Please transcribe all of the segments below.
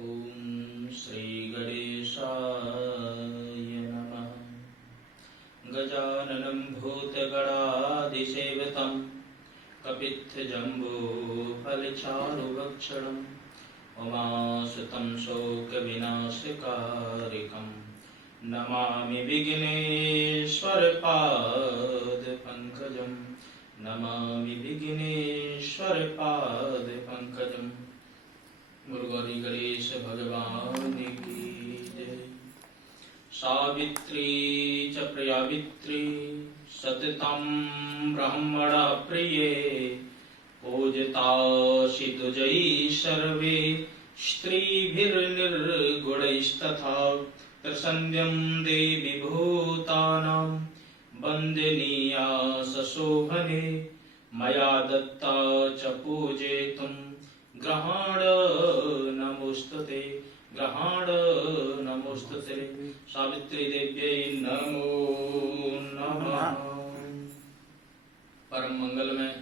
ओम श्री गणेशाय नमः। गजाननं भूतगणाधिसेवितं कपित्थजम्बूफलचारुभक्षणम् उमासुतं शोकविनाशकारिकं नमामि विघ्नेश्वरपादपङ्कजं। नमामि विघ्नेश्वरपादपङ्कजं। गुरु गौरी गणेश भगवान की जय। सावित्री च प्रियावित्री सततं ब्रह्मणः प्रिये पूजितासि तुजयि सर्वे स्त्रीभिर्निर्गुणैस्तथा त्रिसन्ध्यं देवी भूतानां वन्दनीया सशोभने मया दत्ता च पूजयितुं ग्रहाण नमोस्तुते ग्रहाण नमोस्तुते। सावित्री देव्यै नमो नमः। परम मंगल में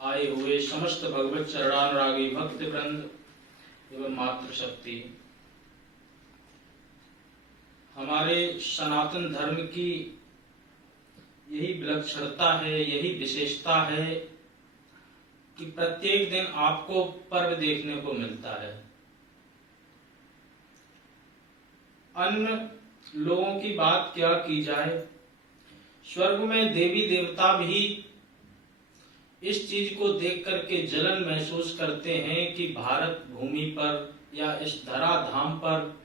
आए हुए समस्त भगवत चरणानुरागी भक्त वृंद एवं मातृशक्ति, हमारे सनातन धर्म की यही विलक्षणता है, यही विशेषता है कि प्रत्येक दिन आपको पर्व देखने को मिलता है। अन्य लोगों की बात क्या की जाए, स्वर्ग में देवी देवता भी इस चीज को देख करके जलन महसूस करते हैं कि भारत भूमि पर या इस धरा धाम पर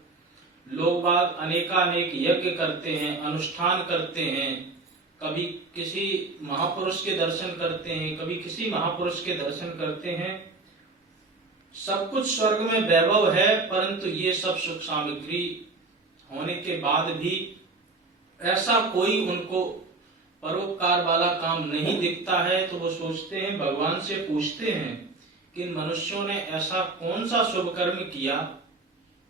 लोग बाग अनेकानेक यज्ञ करते हैं, अनुष्ठान करते हैं, कभी किसी महापुरुष के दर्शन करते हैं, कभी किसी महापुरुष के दर्शन करते हैं। सब कुछ स्वर्ग में वैभव है, परंतु ये सब सुख सामग्री होने के बाद भी ऐसा कोई उनको परोपकार वाला काम नहीं दिखता है। तो वो सोचते हैं, भगवान से पूछते हैं कि इन मनुष्यों ने ऐसा कौन सा शुभ कर्म किया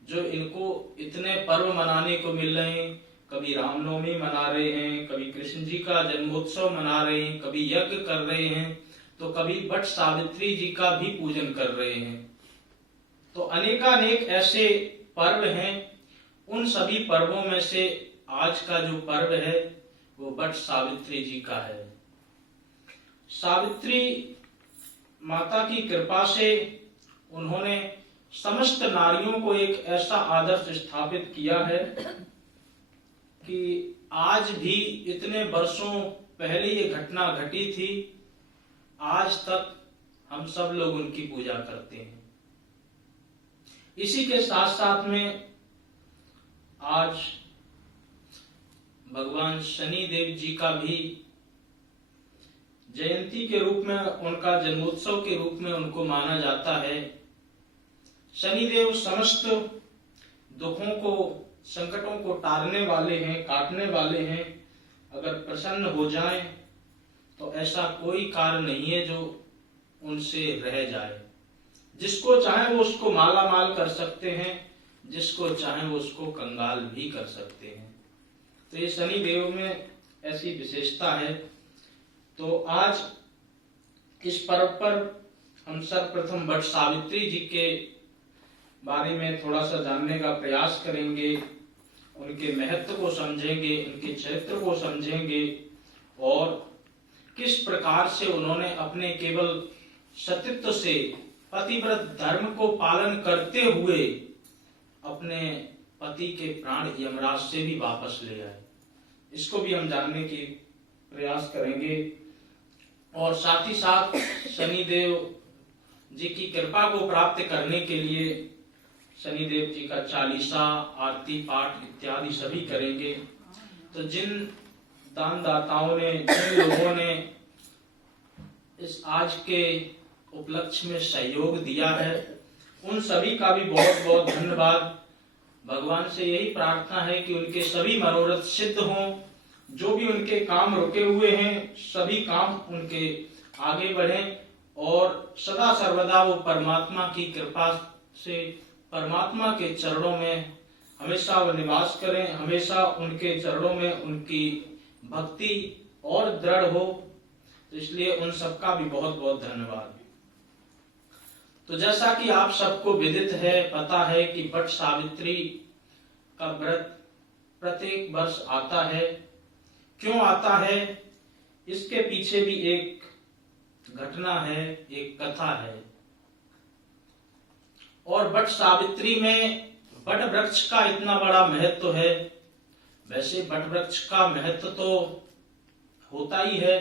जो इनको इतने पर्व मनाने को मिल रहे हैं। कभी रामनवमी मना रहे हैं, कभी कृष्ण जी का जन्मोत्सव मना रहे हैं, कभी यज्ञ कर रहे हैं, तो कभी वट सावित्री जी का भी पूजन कर रहे हैं। तो अनेकानेक ऐसे पर्व हैं। उन सभी पर्वों में से आज का जो पर्व है वो वट सावित्री जी का है। सावित्री माता की कृपा से उन्होंने समस्त नारियों को एक ऐसा आदर्श स्थापित किया है कि आज भी, इतने वर्षों पहले ये घटना घटी थी, आज तक हम सब लोग उनकी पूजा करते हैं। इसी के साथ साथ में आज भगवान शनि देव जी का भी जयंती के रूप में, उनका जन्मोत्सव के रूप में उनको माना जाता है। शनिदेव समस्त दुखों को, संकटों को टारने वाले हैं, काटने वाले हैं। अगर प्रसन्न हो जाएं तो ऐसा कोई कार्य नहीं है जो उनसे रह जाए। जिसको चाहे वो उसको माला माल कर सकते हैं, जिसको चाहे वो उसको कंगाल भी कर सकते हैं। तो ये शनि देव में ऐसी विशेषता है। तो आज इस पर्व पर हम सर्वप्रथम वट सावित्री जी के बारे में थोड़ा सा जानने का प्रयास करेंगे, उनके महत्व को समझेंगे, उनके चरित्र को समझेंगे और किस प्रकार से उन्होंने अपने केवल सतीत्व से पतिव्रत धर्म को पालन करते हुए अपने पति के प्राण यमराज से भी वापस ले आए। इसको भी हम जानने की प्रयास करेंगे और साथ ही साथ शनिदेव जी की कृपा को प्राप्त करने के लिए शनिदेव जी का चालीसा, आरती पाठ इत्यादि सभी करेंगे। तो जिन दानदाताओं ने, जिन लोगों ने इस आज के उपलक्ष्य में सहयोग दिया है, उन सभी का भी बहुत बहुत धन्यवाद। भगवान से यही प्रार्थना है कि उनके सभी मनोरथ सिद्ध हों। जो भी उनके काम रुके हुए हैं, सभी काम उनके आगे बढ़ें और सदा सर्वदा वो परमात्मा की कृपा से परमात्मा के चरणों में हमेशा वो निवास करें, हमेशा उनके चरणों में उनकी भक्ति और दृढ़ हो। तो इसलिए उन सबका भी बहुत बहुत धन्यवाद। तो जैसा कि आप सबको विदित है, पता है कि वट सावित्री का व्रत प्रत्येक वर्ष आता है। क्यों आता है, इसके पीछे भी एक घटना है, एक कथा है। और वट सावित्री में वट वृक्ष का इतना बड़ा महत्व है। वैसे वट वृक्ष का महत्व तो होता ही है,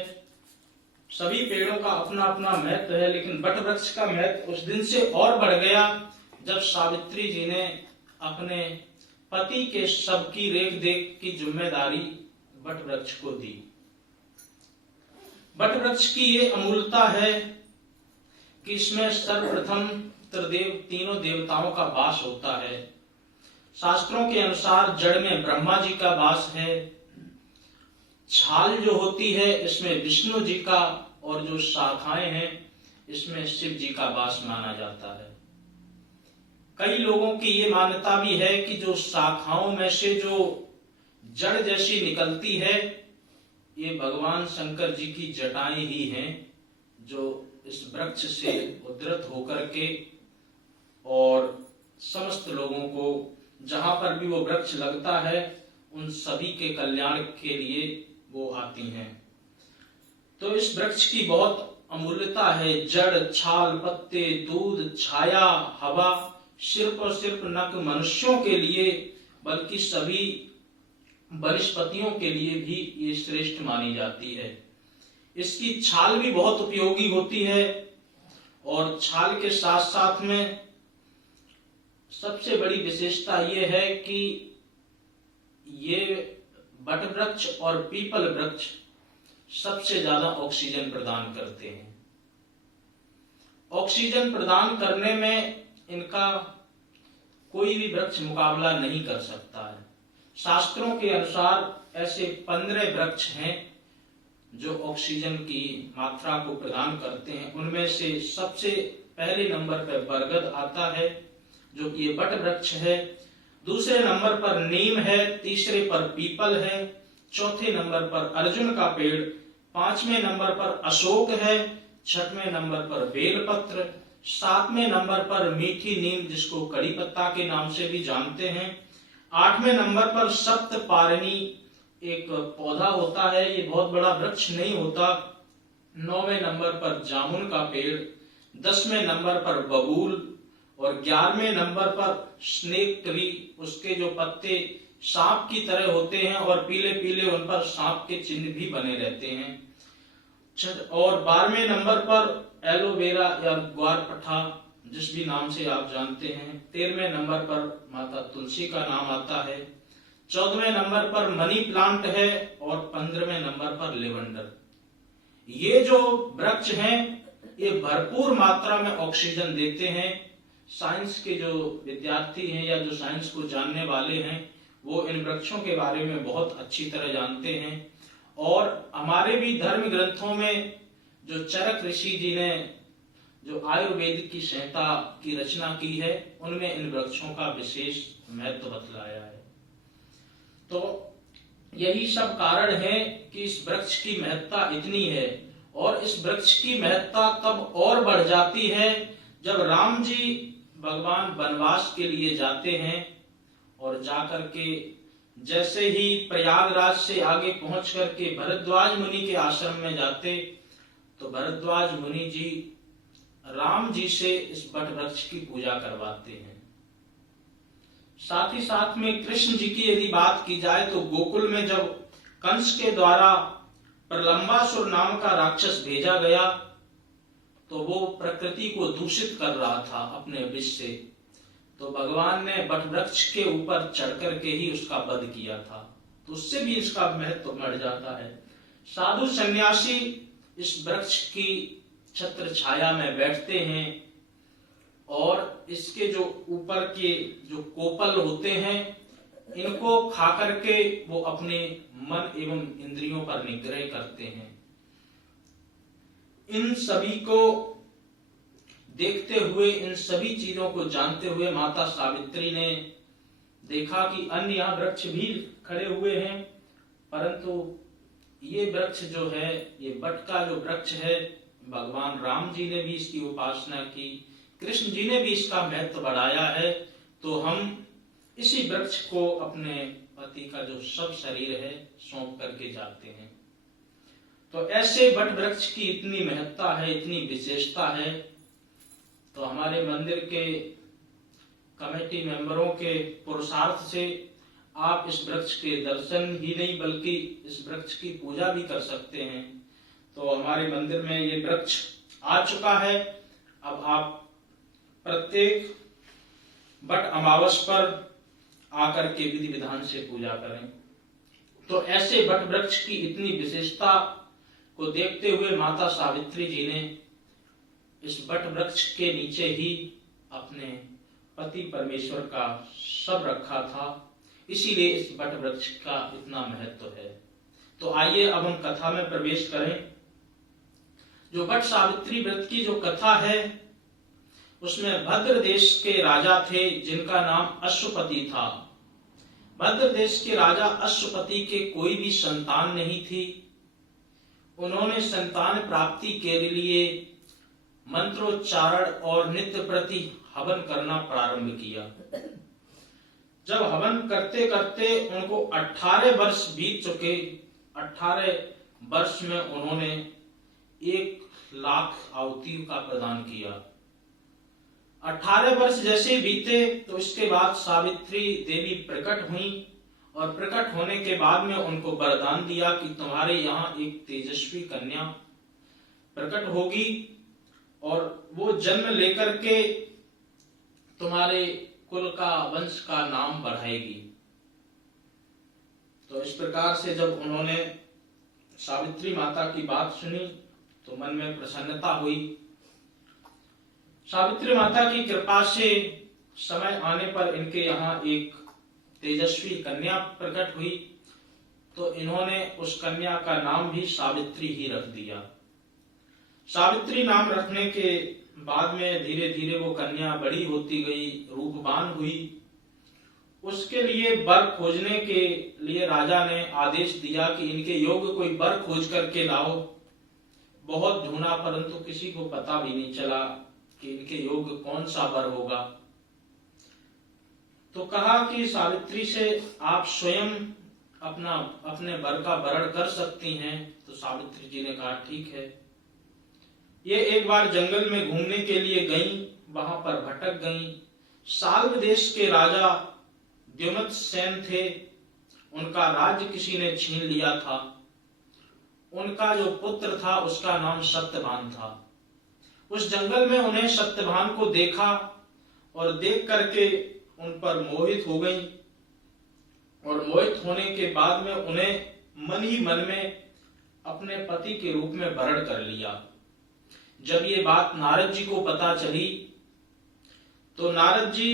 सभी पेड़ों का अपना अपना महत्व है, लेकिन वट वृक्ष का महत्व उस दिन से और बढ़ गया जब सावित्री जी ने अपने पति के शव की रेख देख की जिम्मेदारी वट वृक्ष को दी। वट वृक्ष की ये अमूलता है कि इसमें सर्वप्रथम त्रिदेव, तीनों देवताओं का वास होता है। शास्त्रों के अनुसार जड़ में ब्रह्मा जी का वास है, छाल जो होती है इसमें विष्णु जी का, और जो शाखाएं हैं इसमें शिव जी का वास माना जाता है। कई लोगों की ये मान्यता भी है कि जो शाखाओं में से जो जड़ जैसी निकलती है, ये भगवान शंकर जी की जटाएं ही हैं, जो इस वृक्ष से उद्धृत होकर के और समस्त लोगों को जहां पर भी वो वृक्ष लगता है उन सभी के कल्याण के लिए वो आती हैं। तो इस वृक्ष की बहुत अमूल्यता है। जड़, छाल, पत्ते, दूध, छाया, हवा, सिर्फ और सिर्फ न कि मनुष्यों के लिए बल्कि सभी वनस्पतियों के लिए भी ये श्रेष्ठ मानी जाती है। इसकी छाल भी बहुत उपयोगी होती है, और छाल के साथ साथ में सबसे बड़ी विशेषता ये है कि ये वट वृक्ष और पीपल वृक्ष सबसे ज्यादा ऑक्सीजन प्रदान करते हैं। ऑक्सीजन प्रदान करने में इनका कोई भी वृक्ष मुकाबला नहीं कर सकता है। शास्त्रों के अनुसार ऐसे 15 वृक्ष हैं जो ऑक्सीजन की मात्रा को प्रदान करते हैं। उनमें से सबसे पहले नंबर पर बरगद आता है, जो कि ये वट वृक्ष है। दूसरे नंबर पर नीम है, तीसरे पर पीपल है, चौथे नंबर पर अर्जुन का पेड़, पांचवें नंबर पर अशोक है, छठवें नंबर पर बेलपत्र, सातवें नंबर पर मीठी नीम जिसको कड़ी पत्ता के नाम से भी जानते हैं, आठवें नंबर पर सप्तपारणी एक पौधा होता है, ये बहुत बड़ा वृक्ष नहीं होता। नौवें नंबर पर जामुन का पेड़, 10वें नंबर पर बबूल, और 11वें नंबर पर स्नेक ट्री, उसके जो पत्ते सांप की तरह होते हैं और पीले पीले उन पर सांप के चिन्ह भी बने रहते हैं। और 12वें नंबर पर एलोवेरा या ग्वारपठा जिस भी नाम से आप जानते हैं। 13वें नंबर पर माता तुलसी का नाम आता है। 14वें नंबर पर मनी प्लांट है, और 15वें नंबर पर लेवेंडर। ये जो वृक्ष हैं ये भरपूर मात्रा में ऑक्सीजन देते हैं। साइंस के जो विद्यार्थी हैं या जो साइंस को जानने वाले हैं वो इन वृक्षों के बारे में बहुत अच्छी तरह जानते हैं। और हमारे भी धर्म ग्रंथों में जो चरक ऋषि जी ने जो आयुर्वेद की संहिता की रचना की है उनमें इन वृक्षों का विशेष महत्व बतलाया है। तो यही सब कारण है कि इस वृक्ष की महत्ता इतनी है। और इस वृक्ष की महत्ता तब और बढ़ जाती है जब राम जी भगवान वनवास के लिए जाते हैं, और जाकर के जैसे ही प्रयागराज से आगे पहुंच करके भरद्वाज मुनि के आश्रम में जाते, तो भरद्वाज मुनि जी राम जी से इस वट वृक्ष की पूजा करवाते हैं। साथ ही साथ में कृष्ण जी की यदि बात की जाए तो गोकुल में जब कंस के द्वारा प्रलंबासुर नाम का राक्षस भेजा गया तो वो प्रकृति को दूषित कर रहा था अपने विष से, तो भगवान ने वट वृक्ष के ऊपर चढ़ करके ही उसका वध किया था। तो उससे भी इसका महत्व बढ़ जाता है। साधु सन्यासी इस वृक्ष की छत्र छाया में बैठते हैं, और इसके जो ऊपर के जो कोपल होते हैं इनको खा करके वो अपने मन एवं इंद्रियों पर निग्रह करते हैं। इन सभी को देखते हुए, इन सभी चीजों को जानते हुए माता सावित्री ने देखा कि अन्य यहाँ वृक्ष भी खड़े हुए हैं, परंतु ये वृक्ष जो है, ये वट का जो वृक्ष है, भगवान राम जी ने भी इसकी उपासना की, कृष्ण जी ने भी इसका महत्व बढ़ाया है, तो हम इसी वृक्ष को अपने पति का जो सब शरीर है सौंप करके जाते हैं। तो ऐसे वट वृक्ष की इतनी महत्ता है, इतनी विशेषता है, तो हमारे मंदिर के कमेटी मेंबरों के पुरुषार्थ से आप इस वृक्ष के दर्शन ही नहीं बल्कि इस वृक्ष की पूजा भी कर सकते हैं। तो हमारे मंदिर में ये वृक्ष आ चुका है। अब आप प्रत्येक वट अमावस पर आकर के विधि विधान से पूजा करें। तो ऐसे वट वृक्ष की इतनी विशेषता को देखते हुए माता सावित्री जी ने इस वट वृक्ष के नीचे ही अपने पति परमेश्वर का सब रखा था, इसीलिए इस वट वृक्ष का इतना महत्व है। तो आइए अब हम कथा में प्रवेश करें। जो वट सावित्री व्रत की जो कथा है उसमें भद्र देश के राजा थे जिनका नाम अश्वपति था। भद्र देश के राजा अश्वपति के कोई भी संतान नहीं थी। उन्होंने संतान प्राप्ति के लिए मंत्रोच्चारण और नित्य प्रति हवन करना प्रारंभ किया। जब हवन करते करते उनको 18 वर्ष बीत चुके। 18 वर्ष में उन्होंने 1,00,000 आहुति का प्रदान किया। 18 वर्ष जैसे बीते तो इसके बाद सावित्री देवी प्रकट हुई और प्रकट होने के बाद में उनको वरदान दिया कि तुम्हारे यहाँ एक तेजस्वी कन्या प्रकट होगी और वो जन्म लेकर के तुम्हारे कुल का वंश का नाम बढ़ाएगी। तो इस प्रकार से जब उन्होंने सावित्री माता की बात सुनी तो मन में प्रसन्नता हुई। सावित्री माता की कृपा से समय आने पर इनके यहाँ एक तेजस्वी कन्या प्रकट हुई, तो इन्होंने उस कन्या का नाम भी सावित्री ही रख दिया। सावित्री नाम रखने के बाद में धीरे धीरे वो कन्या बड़ी होती गई, रूपवान हुई। उसके लिए वर खोजने के लिए राजा ने आदेश दिया कि इनके योग्य कोई वर खोज करके लाओ। बहुत ढूंढा परंतु किसी को पता भी नहीं चला कि इनके योग्य कौन सा वर होगा। तो कहा कि सावित्री से आप स्वयं अपने वर का वरण कर सकती हैं। तो सावित्री जी ने कहा ठीक है। ये एक बार जंगल में घूमने के लिए गईं, वहां पर भटक गईं। साल्व देश के राजा द्युमत सेन थे, उनका राज्य किसी ने छीन लिया था। उनका जो पुत्र था उसका नाम सत्यभान था। उस जंगल में उन्हें सत्यभान को देखा और देख करके उन पर मोहित हो गई और मोहित होने के बाद में उन्हें मन ही मन में अपने पति के रूप में वरण कर लिया। जब ये बात नारद जी को पता चली तो नारद जी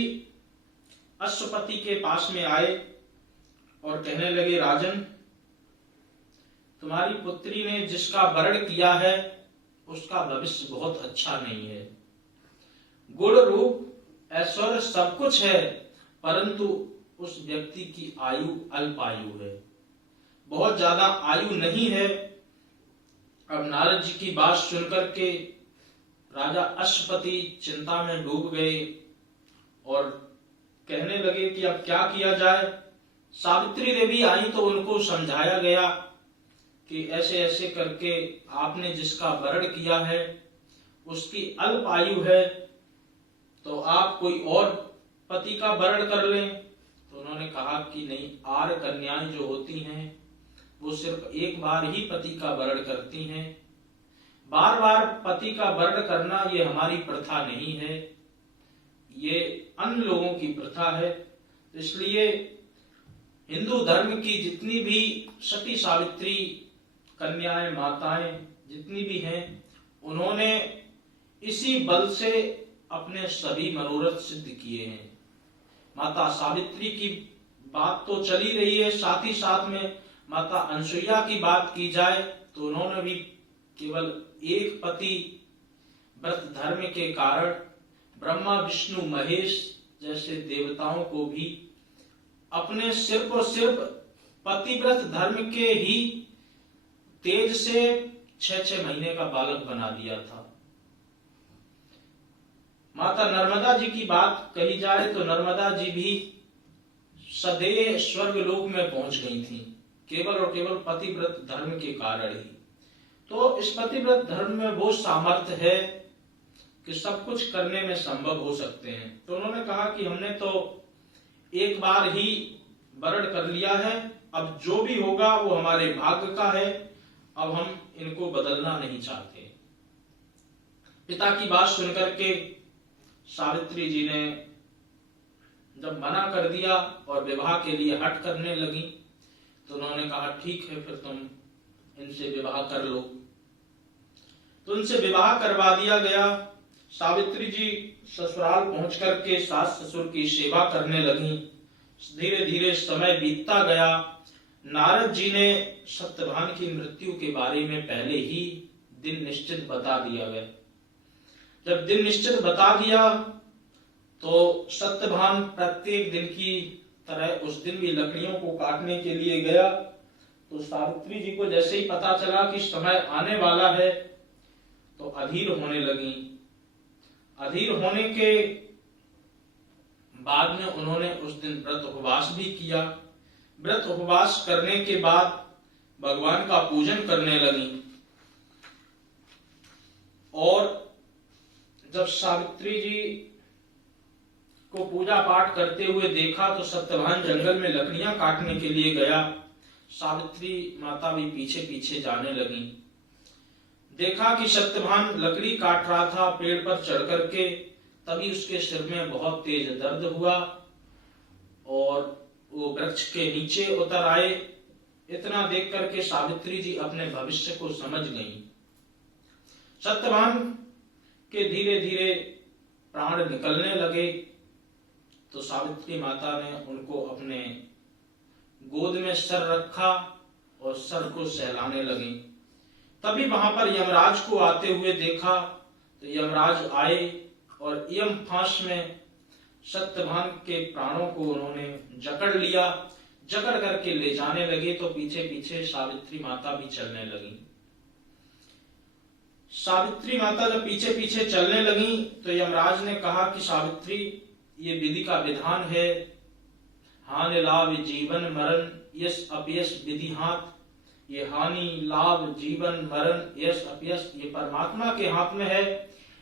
अश्वपति के पास में आए और कहने लगे, राजन, तुम्हारी पुत्री ने जिसका वरण किया है उसका भविष्य बहुत अच्छा नहीं है। गुण रूप ऐश्वर्य सब कुछ है परंतु उस व्यक्ति की आयु अल्प आयु है, बहुत ज्यादा आयु नहीं है। अब नारद जी की बात सुनकर के राजा अश्वपति चिंता में डूब गए और कहने लगे कि अब क्या किया जाए। सावित्री देवी आई तो उनको समझाया गया कि ऐसे ऐसे करके आपने जिसका वरण किया है उसकी अल्प आयु है, तो आप कोई और पति का वरण कर लें। तो उन्होंने कहा कि नहीं, आर्य कन्याएं जो होती हैं वो सिर्फ एक बार ही पति का वरण करती हैं, बार बार पति का वरण करना ये हमारी प्रथा नहीं है, ये अन्य लोगों की प्रथा है। इसलिए हिंदू धर्म की जितनी भी सती सावित्री कन्याएं माताएं जितनी भी हैं उन्होंने इसी बल से अपने सभी मनोरथ सिद्ध किए हैं। माता सावित्री की बात तो चली रही है, साथ ही साथ में माता अनसुईया की बात की जाए तो उन्होंने भी केवल एक पति व्रत धर्म के कारण ब्रह्मा विष्णु महेश जैसे देवताओं को भी अपने सिर्फ और सिर्फ पतिव्रत धर्म के ही तेज से 6-6 महीने का बालक बना दिया था। माता नर्मदा जी की बात कही जाए तो नर्मदा जी भी सदैव स्वर्ग लोक में पहुंच गई थी, केवल और केवल पतिव्रत धर्म के कारण ही। तो इस पतिव्रत धर्म में वो सामर्थ्य है कि सब कुछ करने में संभव हो सकते हैं। तो उन्होंने कहा कि हमने तो एक बार ही वर्ण कर लिया है, अब जो भी होगा वो हमारे भाग्य का है, अब हम इनको बदलना नहीं चाहते। पिता की बात सुनकर के सावित्री जी ने जब मना कर दिया और विवाह के लिए हट करने लगी, तो उन्होंने कहा ठीक है, फिर तुम इनसे विवाह कर लो। तो उनसे विवाह करवा दिया गया। सावित्री जी ससुराल पहुंच करके सास ससुर की सेवा करने लगी। धीरे धीरे समय बीतता गया। नारद जी ने सत्यभान की मृत्यु के बारे में पहले ही दिन निश्चित बता दिया गया। जब दिन निश्चित बता दिया तो सत्यभान प्रत्येक दिन की तरह उस दिन भी लकड़ियों को काटने के लिए गया। तो सावित्री जी को जैसे ही पता चला कि समय आने वाला है तो अधीर होने लगी। अधीर होने के बाद में उन्होंने उस दिन व्रत उपवास भी किया। व्रत उपवास करने के बाद भगवान का पूजन करने लगी। और जब सावित्री जी को पूजा पाठ करते हुए देखा तो सत्यभान जंगल में लकड़ियां काटने के लिए गया। सावित्री माता भी पीछे पीछे जाने लगी। देखा कि सत्यभान लकड़ी काट रहा था पेड़ पर चढ़ करके, तभी उसके सिर में बहुत तेज दर्द हुआ और वो वृक्ष के नीचे उतर आए। इतना देख करके सावित्री जी अपने भविष्य को समझ गईं। सत्यभान के धीरे धीरे प्राण निकलने लगे तो सावित्री माता ने उनको अपने गोद में सर रखा और सर को सहलाने लगी। तभी वहां पर यमराज को आते हुए देखा तो यमराज आए और यम फांस में सत्यभान के प्राणों को उन्होंने जकड़ लिया। जकड़ करके ले जाने लगे तो पीछे पीछे सावित्री माता भी चलने लगी। सावित्री माता जब पीछे पीछे चलने लगी तो यमराज ने कहा कि सावित्री, ये विधि का विधान है, हानि लाभ जीवन मरण यश अपयश विधि हाथ। ये हानि लाभ जीवन मरण यश अपयश ये परमात्मा के हाथ में है।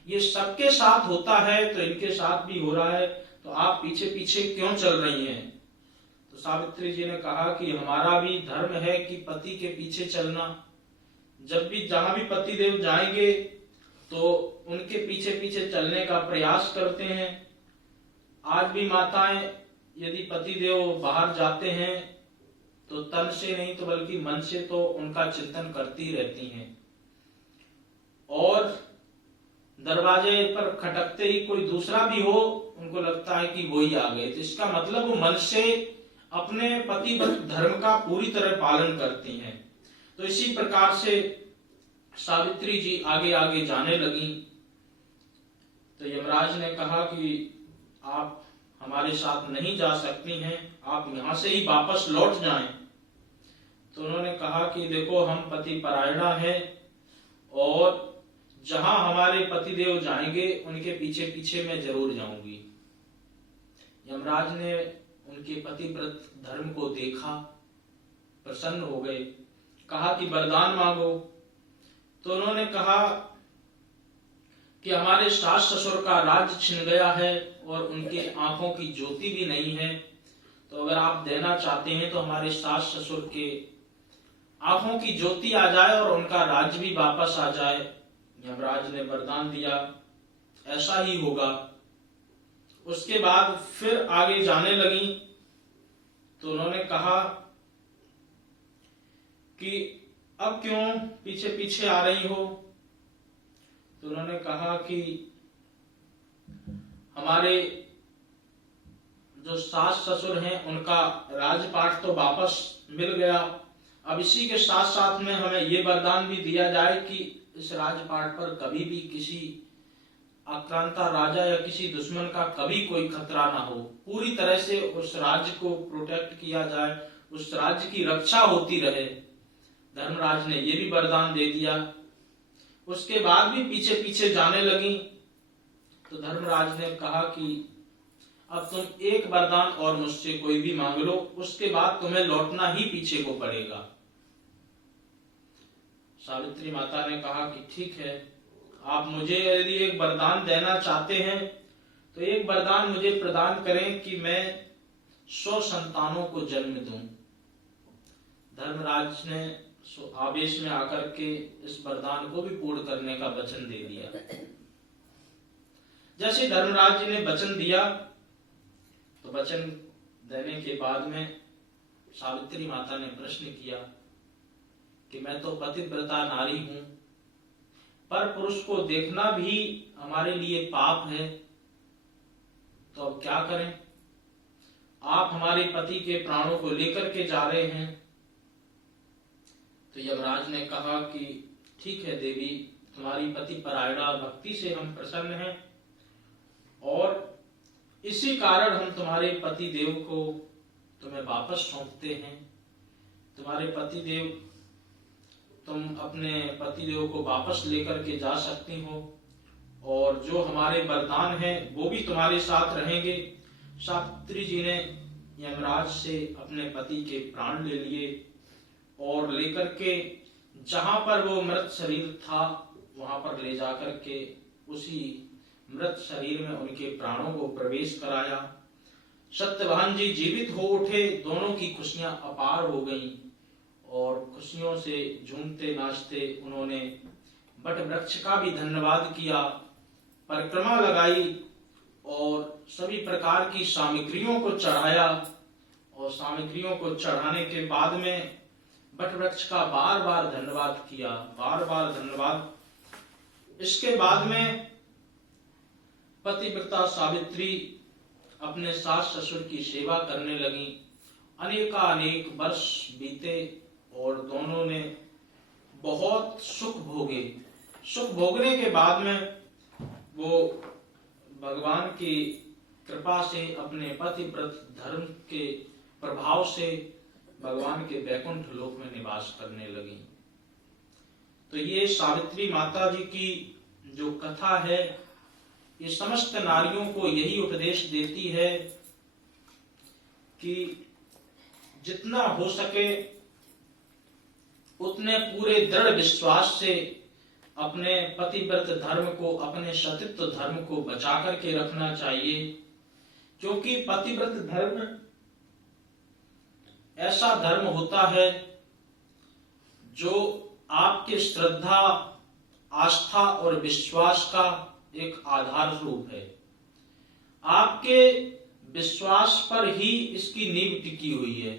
ये सबके साथ होता है तो इनके साथ भी हो रहा है, तो आप पीछे पीछे क्यों चल रही हैं? तो सावित्री जी ने कहा कि हमारा भी धर्म है कि पति के पीछे चलना। जब भी जहां भी पति देव जाएंगे तो उनके पीछे पीछे चलने का प्रयास करते हैं। आज भी माताएं यदि पति देव बाहर जाते हैं तो तन से नहीं तो बल्कि मन से तो उनका चिंतन करती रहती हैं। और दरवाजे पर खटकते ही कोई दूसरा भी हो, उनको लगता है कि वही आ गए, तो इसका मतलब वो मन से अपने पतिव्रत धर्म का पूरी तरह पालन करती हैं। तो इसी प्रकार से सावित्री जी आगे आगे जाने लगी। तो यमराज ने कहा कि आप हमारे साथ नहीं जा सकती हैं, आप यहां से ही वापस लौट जाएं। तो उन्होंने कहा कि देखो, हम पति परायणा है और जहां हमारे पतिदेव जाएंगे उनके पीछे पीछे मैं जरूर जाऊंगी। यमराज ने उनके पतिव्रत धर्म को देखा, प्रसन्न हो गए, कहा कि वरदान मांगो। तो उन्होंने कहा कि हमारे सास ससुर का राज्य छिन गया है और उनकी आंखों की ज्योति भी नहीं है, तो अगर आप देना चाहते हैं तो हमारे सास ससुर के आंखों की ज्योति आ जाए और उनका राज्य भी वापस आ जाए। यमराज ने वरदान दिया, ऐसा ही होगा। उसके बाद फिर आगे जाने लगी तो उन्होंने कहा कि अब क्यों पीछे पीछे आ रही हो? तो उन्होंने कहा कि हमारे जो सास ससुर हैं उनका राजपाट तो वापस मिल गया, अब इसी के साथ साथ में हमें ये वरदान भी दिया जाए कि इस राजपाट पर कभी भी किसी आक्रांता राजा या किसी दुश्मन का कभी कोई खतरा ना हो, पूरी तरह से उस राज्य को प्रोटेक्ट किया जाए, उस राज्य की रक्षा होती रहे। धर्मराज ने ये भी वरदान दे दिया। उसके बाद भी पीछे पीछे जाने लगी। तो धर्मराज ने कहा कि अब तुम एक वरदान और मुझसे कोई भी मांग लो, उसके बाद तुम्हें लौटना ही पीछे को पड़ेगा। सावित्री माता ने कहा कि ठीक है, आप मुझे यदि एक वरदान देना चाहते हैं तो एक वरदान मुझे प्रदान करें कि मैं 100 संतानों को जन्म दूं। धर्मराज ने आवेश में आकर के इस वरदान को भी पूर्ण करने का वचन दे दिया। जैसे धर्मराज जी ने वचन दिया तो वचन देने के बाद में सावित्री माता ने प्रश्न किया कि मैं तो पतिव्रता नारी हूं, पर पुरुष को देखना भी हमारे लिए पाप है, तो अब क्या करें? आप हमारे पति के प्राणों को लेकर के जा रहे हैं। तो यमराज ने कहा कि ठीक है देवी, तुम्हारी पति परायणा भक्ति से हम प्रसन्न हैं और इसी कारण हम तुम्हारे पति देव को तुम्हें वापस सौंपते हैं। तुम्हारे पति देव, तुम अपने पति देव को वापस लेकर के जा सकती हो और जो हमारे वरदान हैं वो भी तुम्हारे साथ रहेंगे। सावित्री जी ने यमराज से अपने पति के प्राण ले लिए और लेकर के जहां पर वो मृत शरीर था वहां पर ले जाकर के उसी मृत शरीर में उनके प्राणों को प्रवेश कराया। सत्यवान जी जीवित हो उठे, दोनों की खुशियां अपार हो गईं और खुशियों से झूमते नाचते उन्होंने बट वृक्ष का भी धन्यवाद किया, परिक्रमा लगाई और सभी प्रकार की सामग्रियों को चढ़ाया और सामग्रियों को चढ़ाने के बाद में बट वृक्ष का बार बार धन्यवाद किया, बार बार धन्यवाद। इसके बाद में पतिव्रता सावित्री अपने सास ससुर की सेवा करने लगी। अनेक वर्ष बीते और दोनों ने बहुत सुख भोगे। सुख भोगने के बाद में वो भगवान की कृपा से अपने पतिव्रत धर्म के प्रभाव से भगवान के वैकुंठ लोक में निवास करने लगी। तो ये सावित्री माता जी की जो कथा है, ये समस्त नारियों को यही उपदेश देती है कि जितना हो सके उतने पूरे दृढ़ विश्वास से अपने पतिव्रत धर्म को, अपने सतीत्व धर्म को बचा करके रखना चाहिए, क्योंकि पतिव्रत धर्म ऐसा धर्म होता है जो आपके श्रद्धा, आस्था और विश्वास का एक आधार रूप है। आपके विश्वास पर ही इसकी नींव टिकी हुई है।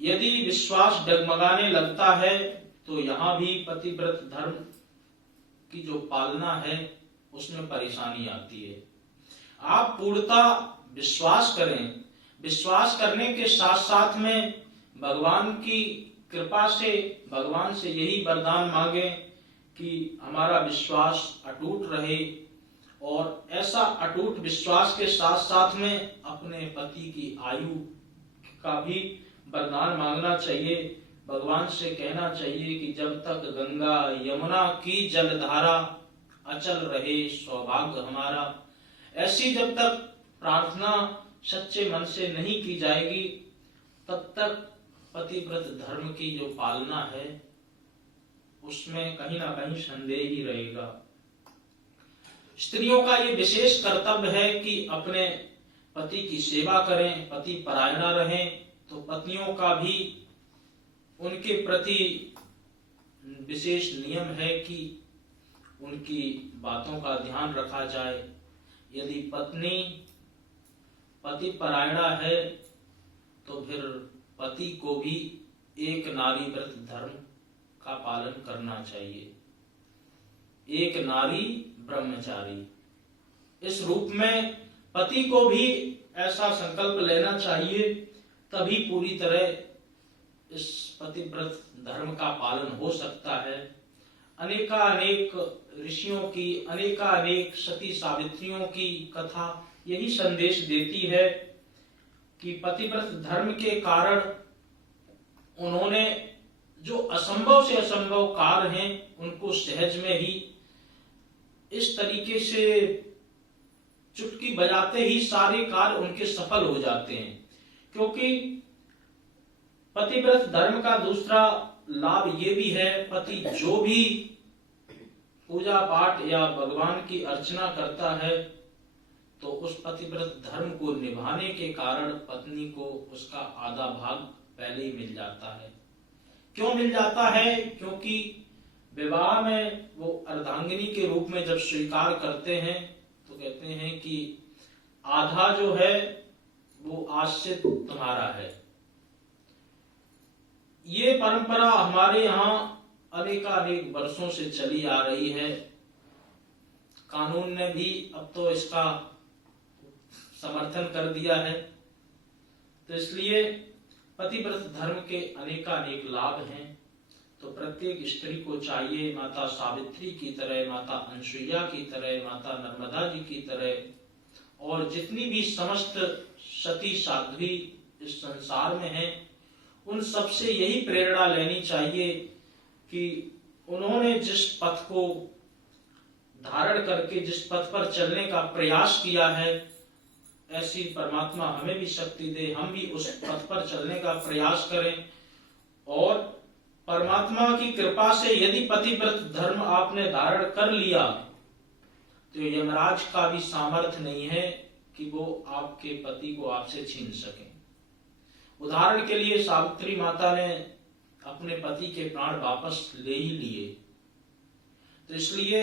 यदि विश्वास डगमगाने लगता है तो यहाँ भी पतिव्रत धर्म की जो पालना है उसमें परेशानी आती है। आप पूर्णता विश्वास करें, विश्वास करने के साथ साथ में भगवान की कृपा से भगवान से यही वरदान मांगे कि हमारा विश्वास अटूट रहे और ऐसा अटूट विश्वास के साथ साथ में अपने पति की आयु का भी वरदान मांगना चाहिए। भगवान से कहना चाहिए कि जब तक गंगा यमुना की जलधारा अचल रहे सौभाग्य हमारा। ऐसी जब तक प्रार्थना सच्चे मन से नहीं की जाएगी तब तक पतिव्रत धर्म की जो पालना है उसमें कहीं ना कहीं संदेह ही रहेगा। स्त्रियों का ये विशेष कर्तव्य है कि अपने पति की सेवा करें, पति परायणा रहें, तो पत्नियों का भी उनके प्रति विशेष नियम है कि उनकी बातों का ध्यान रखा जाए। यदि पत्नी पति परायणा है तो फिर पति को भी एक नारी व्रत धर्म का पालन करना चाहिए। एक नारी ब्रह्मचारी, इस रूप में पति को भी ऐसा संकल्प लेना चाहिए, तभी पूरी तरह इस पतिव्रत धर्म का पालन हो सकता है। अनेक ऋषियों की, अनेक सती सावित्रियों की कथा यही संदेश देती है कि पतिव्रत धर्म के कारण उन्होंने जो असंभव से असंभव कार्य हैं उनको सहज में ही इस तरीके से चुटकी बजाते ही सारे कार्य उनके सफल हो जाते हैं। क्योंकि पतिव्रत धर्म का दूसरा लाभ ये भी है, पति जो भी पूजा पाठ या भगवान की अर्चना करता है तो उस पतिव्रत धर्म को निभाने के कारण पत्नी को उसका आधा भाग पहले ही मिल जाता है। क्यों मिल जाता है? क्योंकि विवाह में वो अर्धांगिनी के रूप में जब स्वीकार करते हैं तो कहते हैं कि आधा जो है वो आश्रित तुम्हारा है। ये परंपरा हमारे यहाँ अनेकानेक वर्षों से चली आ रही है। कानून ने भी अब तो इसका समर्थन कर दिया है। तो इसलिए पतिव्रत धर्म के अनेकानेक लाभ हैं। तो प्रत्येक स्त्री को चाहिए माता सावित्री की तरह, माता अनसुईया की तरह, माता नर्मदा जी की तरह और जितनी भी समस्त सती साध्वी इस संसार में हैं, उन सबसे यही प्रेरणा लेनी चाहिए कि उन्होंने जिस पथ को धारण करके जिस पथ पर चलने का प्रयास किया है, ऐसी परमात्मा हमें भी शक्ति दे, हम भी उस पथ पर चलने का प्रयास करें। और परमात्मा की कृपा से यदि पतिव्रत धर्म आपने धारण कर लिया तो यमराज का भी सामर्थ्य नहीं है कि वो आपके पति को आपसे छीन सके। उदाहरण के लिए सावित्री माता ने अपने पति के प्राण वापस ले ही लिए। तो इसलिए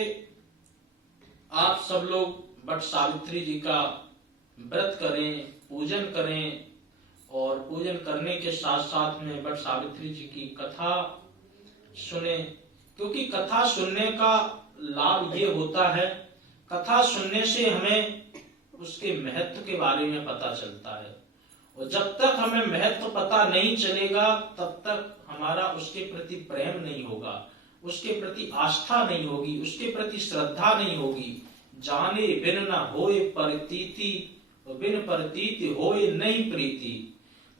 आप सब लोग बट सावित्री जी का व्रत करें, पूजन करें और पूजन करने के साथ साथ में बट सावित्री जी की कथा सुने। क्योंकि कथा सुनने का लाभ ये होता है, कथा सुनने से हमें उसके महत्व के बारे में पता चलता है। और जब तक हमें महत्व पता नहीं चलेगा तब तक हमारा उसके प्रति प्रेम नहीं होगा, उसके प्रति आस्था नहीं होगी, उसके प्रति श्रद्धा नहीं होगी। जाने बिन न होए प्रतीति, बिन प्रतीति होए नहीं प्रीति।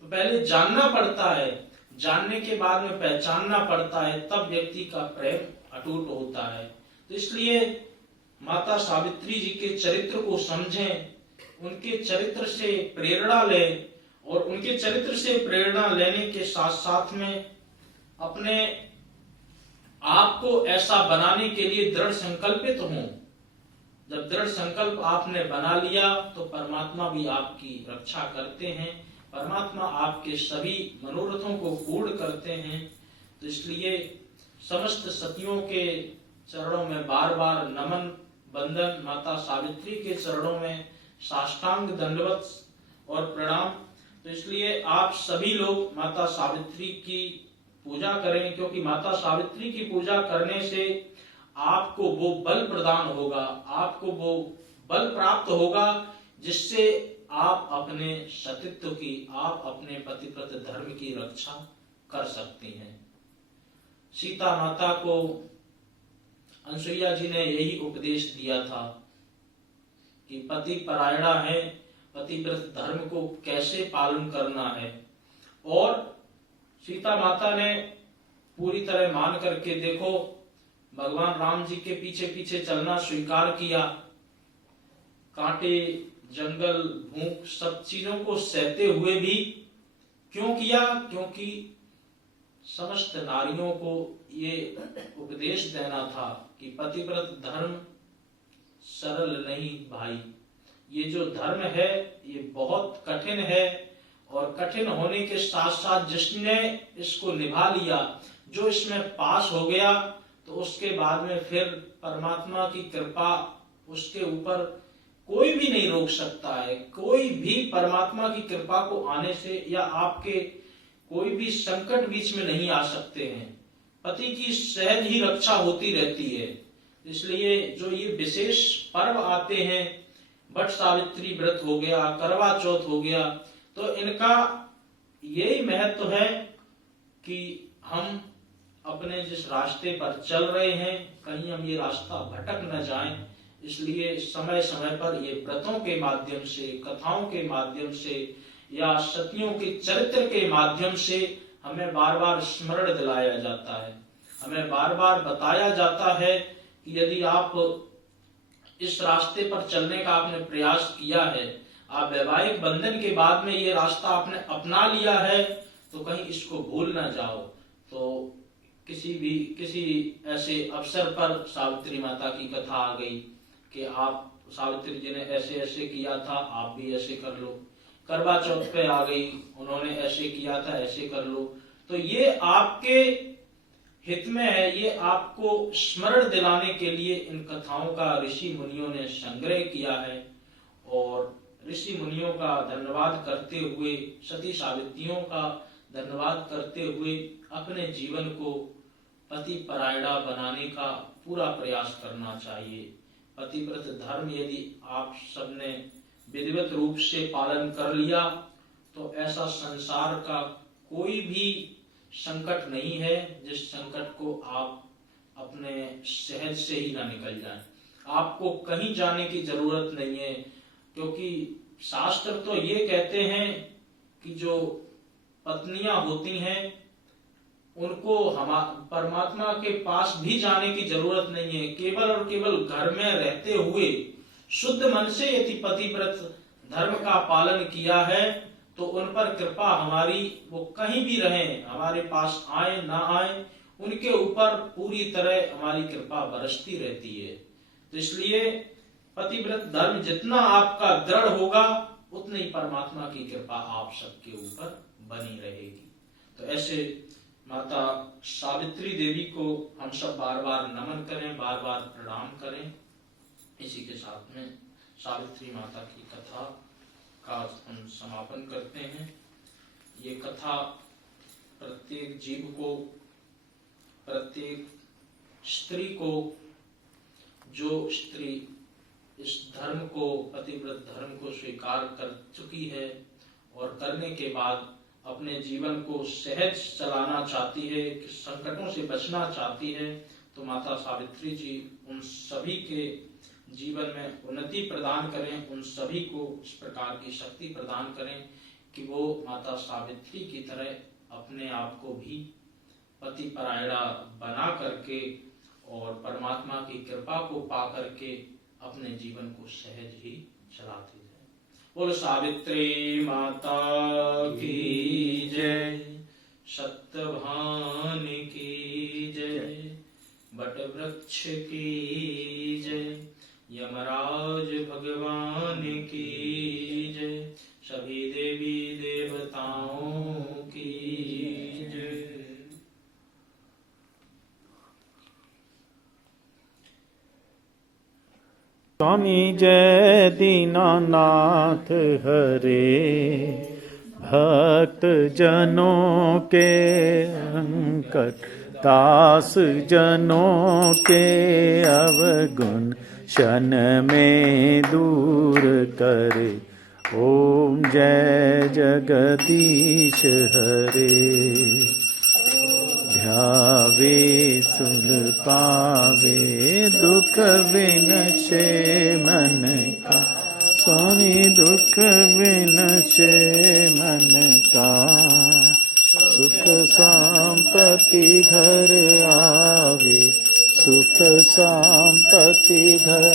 तो पहले जानना पड़ता है, जानने के बाद में पहचानना पड़ता है, तब व्यक्ति का प्रेम अटूट होता है। तो इसलिए माता सावित्री जी के चरित्र को समझें, उनके चरित्र से प्रेरणा लें और उनके चरित्र से प्रेरणा लेने के साथ साथ में अपने आप को ऐसा बनाने के लिए दृढ़ संकल्पित हों। जब दृढ़ संकल्प आपने बना लिया तो परमात्मा भी आपकी रक्षा करते हैं, परमात्मा आपके सभी मनोरथों को पूर्ण करते हैं। तो इसलिए समस्त सतियों के चरणों में बार बार नमन वंदन, माता सावित्री के चरणों में साष्टांग दंडवत और प्रणाम। तो इसलिए आप सभी लोग माता सावित्री की पूजा करें, क्योंकि माता सावित्री की पूजा करने से आपको वो बल प्रदान होगा, आपको वो बल प्राप्त होगा जिससे आप अपने सतीत्व की, आप अपने पतिव्रत धर्म की रक्षा कर सकती हैं। सीता माता को अनसुईया जी ने यही उपदेश दिया था कि पति परायणा है, पतिव्रत धर्म को कैसे पालन करना है। और सीता माता ने पूरी तरह मान करके देखो, भगवान राम जी के पीछे पीछे चलना स्वीकार किया। कांटे, जंगल, भूख सब चीजों को सहते हुए भी क्यों किया? क्योंकि समस्त नारियों को ये उपदेश देना था कि पतिव्रत धर्म सरल नहीं भाई, ये जो धर्म है ये बहुत कठिन है। और कठिन होने के साथ साथ जिसने इसको निभा लिया, जो इसमें पास हो गया, तो उसके बाद में फिर परमात्मा की कृपा उसके ऊपर कोई भी नहीं रोक सकता है। कोई भी परमात्मा की कृपा को आने से या आपके कोई भी संकट बीच में नहीं आ सकते हैं। पति की सहज ही रक्षा होती रहती है। इसलिए जो ये विशेष पर्व आते हैं, बट सावित्री व्रत हो गया, करवा चौथ हो गया, तो इनका यही महत्व है कि हम अपने जिस रास्ते पर चल रहे हैं कहीं हम ये रास्ता भटक न जाएं। इसलिए समय समय पर ये व्रतों के माध्यम से, कथाओं के माध्यम से या सतियों के चरित्र के माध्यम से हमें बार बार स्मरण दिलाया जाता है, हमें बार बार बताया जाता है कि यदि आप इस रास्ते पर चलने का आपने प्रयास किया है, आप वैवाहिक बंधन के बाद में ये रास्ता आपने अपना लिया है, तो कहीं इसको भूल ना जाओ। तो किसी ऐसे अवसर पर सावित्री माता की कथा आ गई कि आप सावित्री जी ने ऐसे ऐसे किया था, आप भी ऐसे कर लो। करवा चौथ पे आ गई, उन्होंने ऐसे किया था, ऐसे कर लो। तो ये आपके हित में है, ये आपको स्मरण दिलाने के लिए इन कथाओं का ऋषि मुनियों ने संग्रह किया है। और ऋषि मुनियों का धन्यवाद करते हुए, सती सावित्रियों का धन्यवाद करते हुए अपने जीवन को पति परायणा बनाने का पूरा प्रयास करना चाहिए। पतिव्रत धर्म यदि आप सबने विधिवत रूप से पालन कर लिया तो ऐसा संसार का कोई भी संकट नहीं है जिस संकट को आप अपने सहज से ही ना निकल जाएं। आपको कहीं जाने की जरूरत नहीं है, क्योंकि शास्त्र तो ये कहते हैं कि जो पत्नियां होती हैं उनको परमात्मा के पास भी जाने की जरूरत नहीं है। केवल और केवल घर में रहते हुए शुद्ध मन से यदि पतिव्रत धर्म का पालन किया है तो उन पर कृपा हमारी, वो कहीं भी रहें, हमारे पास आए ना आए, उनके ऊपर पूरी तरह हमारी कृपा बरसती रहती है। तो इसलिए पतिव्रत धर्म जितना आपका दृढ़ होगा उतनी परमात्मा की कृपा आप सबके ऊपर बनी रहेगी। तो ऐसे माता सावित्री देवी को हम सब बार बार नमन करें, बार बार प्रणाम करें। इसी के साथ में सावित्री माता की कथा का हम समापन करते हैं। ये कथा प्रत्येक जीव को, प्रत्येक स्त्री को, जो स्त्री इस धर्म को, पतिव्रत धर्म को स्वीकार कर चुकी है और करने के बाद अपने जीवन को सहज चलाना चाहती है, संकटों से बचना चाहती है, तो माता सावित्री जी उन सभी के जीवन में उन्नति प्रदान करें, उन सभी को इस प्रकार की शक्ति प्रदान करें कि वो माता सावित्री की तरह अपने आप को भी पति परायणा बना करके और परमात्मा की कृपा को पा करके अपने जीवन को सहज ही चलाते जाए। बोल सावित्री माता की जय, सत्यभान की जय, बट वृक्ष की जय, यमराज भगवान की जय, सभी देवी देवताओं की जय। स्वामी जय दीनानाथ हरे, भक्त जनों के अंकट, दास जनों के अवगुण क्षण में दूर करे। ओम जय जगदीश हरे, ध्यावे सुन पावे दुख विनशे मन का। स्वामी दुख विनशे मन का, सुख संपत्ति घर आवे, सुख संपत्ति घर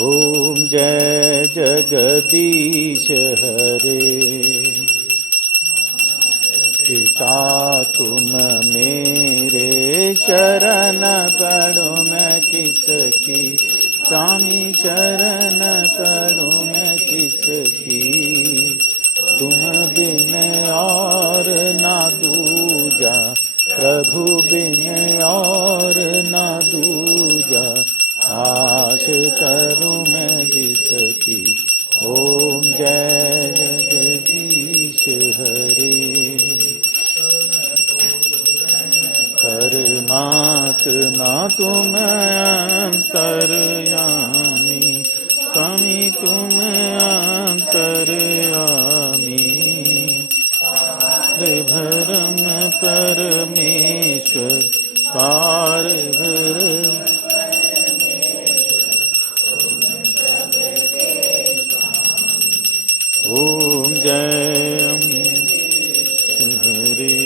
ओम जय जगदीश हरे। पिता तुम मेरे शरण पड़ो मैं किसकी, स्वामी चरण पड़ो मैं किसकी। तुम बिन और ना दूजा, प्रभु बिन और ना दूजा, आश करूं मैं जिसकी। ओम जय जगदीश हरे। परमात्मा तुम अंतर्यामी, स्वामी तुम अंतर्यामी। भरम परमेश्वर पार भरम। ओम जय हरे।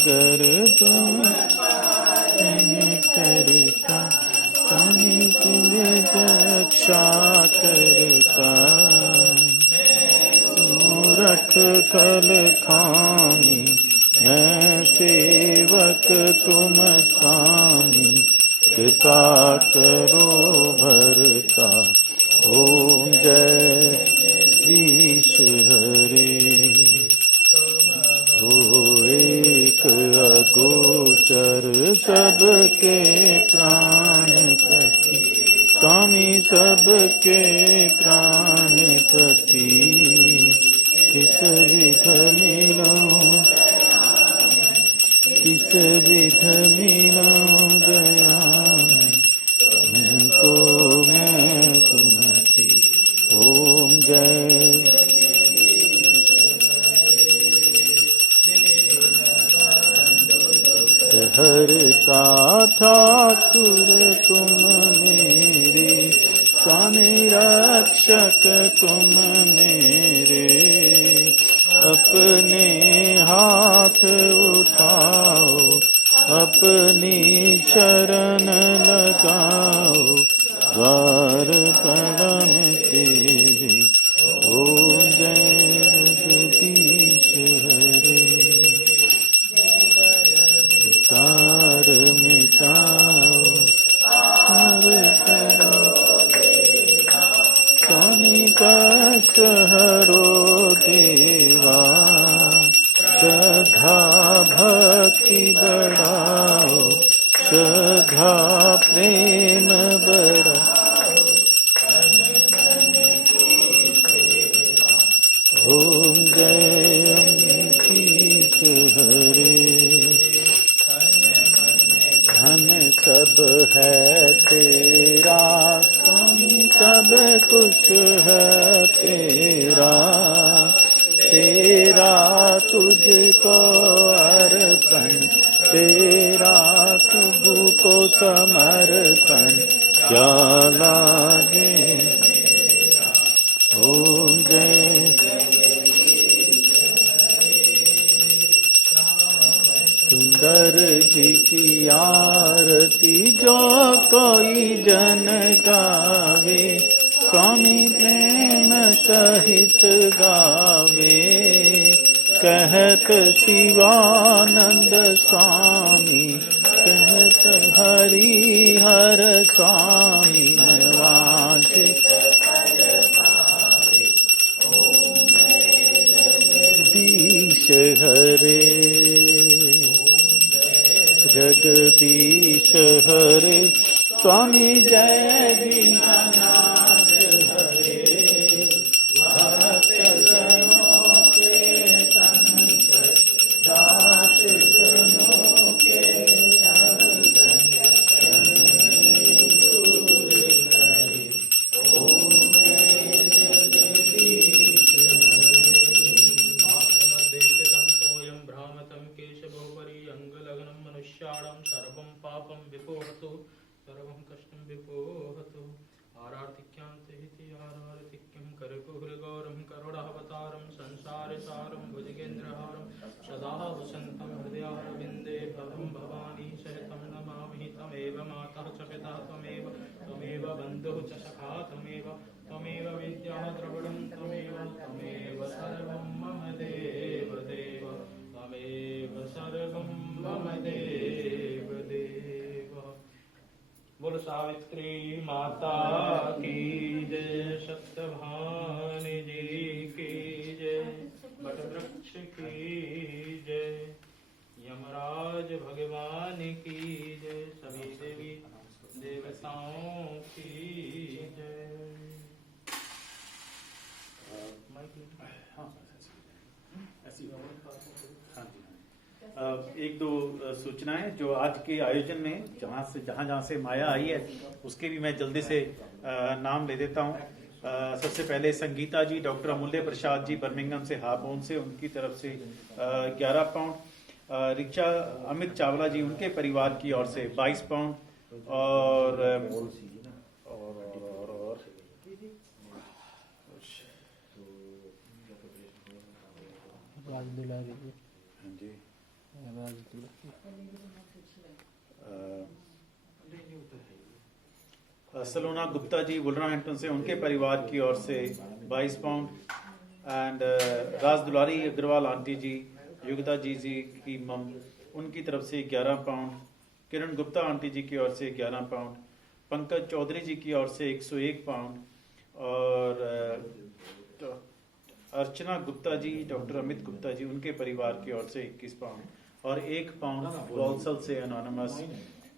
सागर तुम करता तनिक रक्षा करता मूरख कल खामी मैं सेवक तुम स्वामी कृपा करो भरता ओम जगदीश हरे हो एक अगोचर सबके प्राणपति स्वामी सबके प्राणपति किस विध मिलाऊं किस विध मिलाऊं दया तुमको मैं तुमती ओम जय हरता ठाकुर तुम मेरे स्वामी रक्षक तुम मेरे अपने हाथ उठाओ अपनी शरण लगाओ द्वार परम तेरे ओम जगदीश हरे कार मिटाओ हर करो स्वामी कष्ट हरो देवा श्रद्धा भक्ति बढ़ाओ श्रद्धा प्रेम बढ़ाओ ओम जय अमृत हरे धन सब है तेरा स्वामी सब कुछ है तेरा तेरा तुझको अर्पण तेरा प्रभु को समर्पण क्या लागे ओम जय सुंदर जी की आरती जो कोई जन गावे स्वामी प्रेम सहित गावे कहत शिवानंद स्वामी कहत हरि हर स्वामी मनवांछित जगदीश हरे जगदीश हरे स्वामी जय दीनानाथ हरे भक्त जनों के संकट दास जनों के हरदम दूर करे ओम जगदीश सोयं भ्रामतं केशवोपरि अंगलग्नं मनुष्याणां सर्वं पापं विपोहतु सर्वं कष्टं विपोहतु आरार्तिक्यांते आरार्तिक्यं करकुहृगौरं करुणावतारं संसारसारं भुजगेन्द्रहारं सदा वसन्तं हृदयारविन्दे भवं भवानी सहितं नमामि तमेव माता च पिता त्वमेव बन्धुः च सखा त्वमेव विद्या द्रविडं त्वमेव सर्वं मम देव त्वमेव सर्वं मम देव बोल सावित्री माता की जय सत्यभान जी की जय वटवृक्ष की जय यमराज भगवान की जय सभी देवी देवताओं की जय एक दो सूचनाएं जो आज के आयोजन में जहाँ से माया आई है उसके भी मैं जल्दी से नाम ले देता हूँ। सबसे पहले संगीता जी, डॉक्टर अमूल्य प्रसाद जी बर्मिंघम से हार्बोन से, उनकी तरफ से 11 पाउंड। रिक्शा अमित चावला जी, उनके परिवार की ओर से 22 पाउंड। और सलोना गुप्ता जी वुलवरहैम्पटन से, उनके परिवार की ओर से 22 pound. And Raj Dulari Agarwal aunty ji, Yugta ji की मम, उनकी तरफ से 11 पाउंड। किरण गुप्ता आंटी जी की ओर से 11 पाउंड। पंकज चौधरी जी की ओर से 101 पाउंड। और अर्चना गुप्ता जी, डॉक्टर अमित गुप्ता जी, उनके परिवार की ओर से 21 पाउंड। और 1 पाउंड वॉल्सल से एनोनिमस,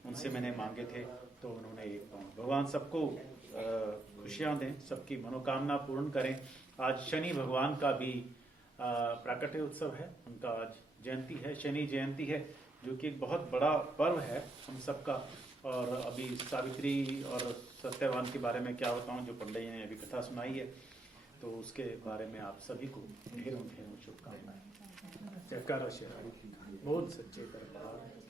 उनसे मैंने मांगे थे तो उन्होंने 1 पाउंड। भगवान सबको खुशियां दें, सबकी मनोकामना पूर्ण करें। आज शनि भगवान का भी प्राकट्य उत्सव है, उनका आज जयंती है, शनि जयंती है, जो कि एक बहुत बड़ा पर्व है हम सबका। और अभी सावित्री और सत्यवान के बारे में क्या बताऊं, जो पंडित जी ने अभी कथा सुनाई है, तो उसके बारे में आप सभी को ढेरों ढेरों शुभकामनाएं। जयकारा श्री हरि बोल, सच्चे दरबार।